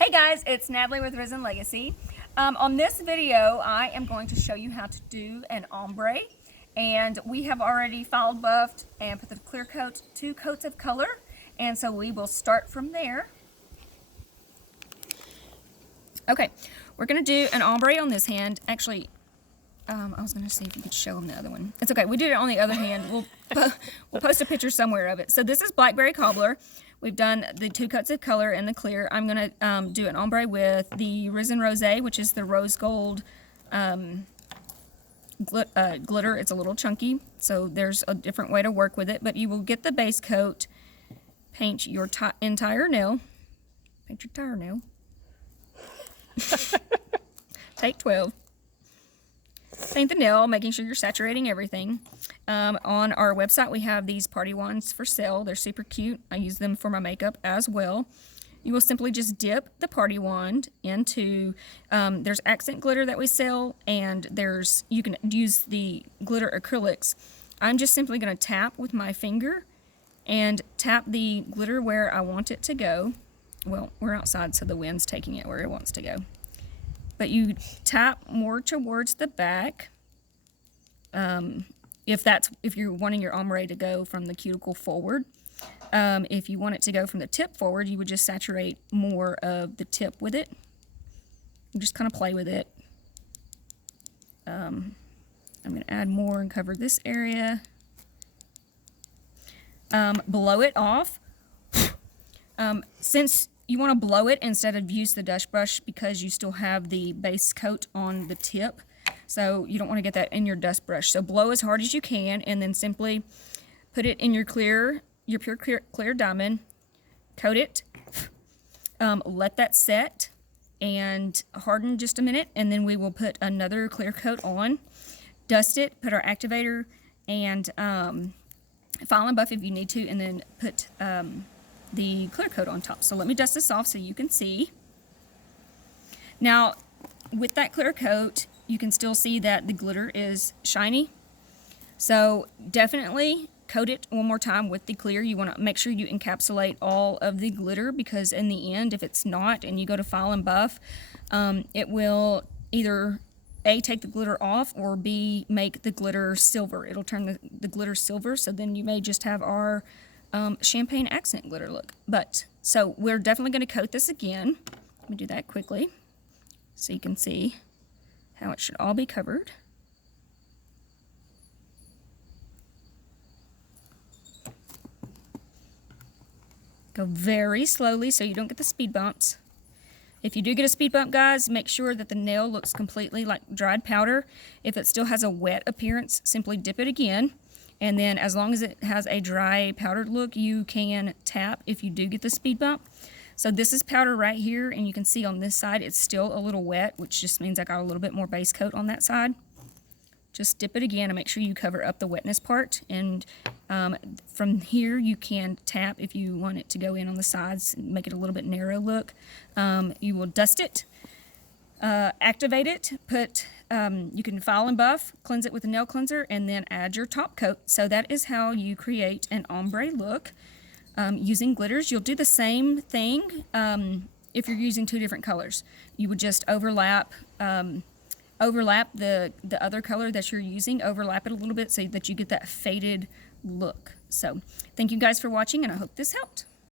Hey guys, it's Natalie with Risen Legacy. On this video, I am going to show you how to do an ombre. And we have already fouled buffed and put the clear coat, 2 coats of color. And so we will start from there. Okay, we're going to do an ombre on this hand. Actually, I was going to see if you could show them the other one. It's okay, we did it on the other hand. We'll post a picture somewhere of it. So this is Blackberry Cobbler. We've done the 2 coats of color and the clear. I'm going to do an ombre with the Risen Rosé, which is the rose gold glitter. It's a little chunky, so there's a different way to work with it. But you will get the base coat, paint your entire nail. Paint your entire nail. Take 12. Paint the nail, making sure you're saturating everything. On our website, we have these party wands for sale. They're super cute. I use them for my makeup as well. You will simply just dip the party wand into, there's accent glitter that we sell, and you can use the glitter acrylics. I'm just simply going to tap with my finger and tap the glitter where I want it to go. Well, we're outside, so the wind's taking it where it wants to go. But you tap more towards the back. If you're wanting your ombre to go from the cuticle forward. If you want it to go from the tip forward, you would just saturate more of the tip with it. You just kind of play with it. I'm going to add more and cover this area. Blow it off. Since you want to blow it instead of use the dust brush because you still have the base coat on the tip. So you don't want to get that in your dust brush. So blow as hard as you can and then simply put it in your pure clear diamond. Coat it. Let that set and harden just a minute, and then we will put another clear coat on. Dust it, put our activator, and file and buff if you need to, and then put the clear coat on top. So let me dust this off so you can see. Now, with that clear coat, you can still see that the glitter is shiny. So definitely coat it one more time with the clear. You want to make sure you encapsulate all of the glitter, because in the end, if it's not and you go to file and buff, it will either A, take the glitter off, or B, make the glitter silver. It'll turn the glitter silver, so then you may just have our champagne accent glitter look. So we're definitely going to coat this again. Let me do that quickly so you can see how it should all be covered. Go very slowly so you don't get the speed bumps. If you do get a speed bump, guys, make sure that the nail looks completely like dried powder. If it still has a wet appearance, simply dip it again. And then as long as it has a dry powdered look, you can tap if you do get the speed bump. So this is powder right here, and you can see on this side it's still a little wet, which just means I got a little bit more base coat on that side. Just dip it again and make sure you cover up the wetness part. And from here you can tap if you want it to go in on the sides and make it a little bit narrow look. You will dust it. Activate it, you can file and buff, cleanse it with a nail cleanser, and then add your top coat. So that is how you create an ombre look using glitters. You'll do the same thing if you're using 2 different colors. You would just overlap the other color that you're using, overlap it a little bit so that you get that faded look. So thank you guys for watching, and I hope this helped.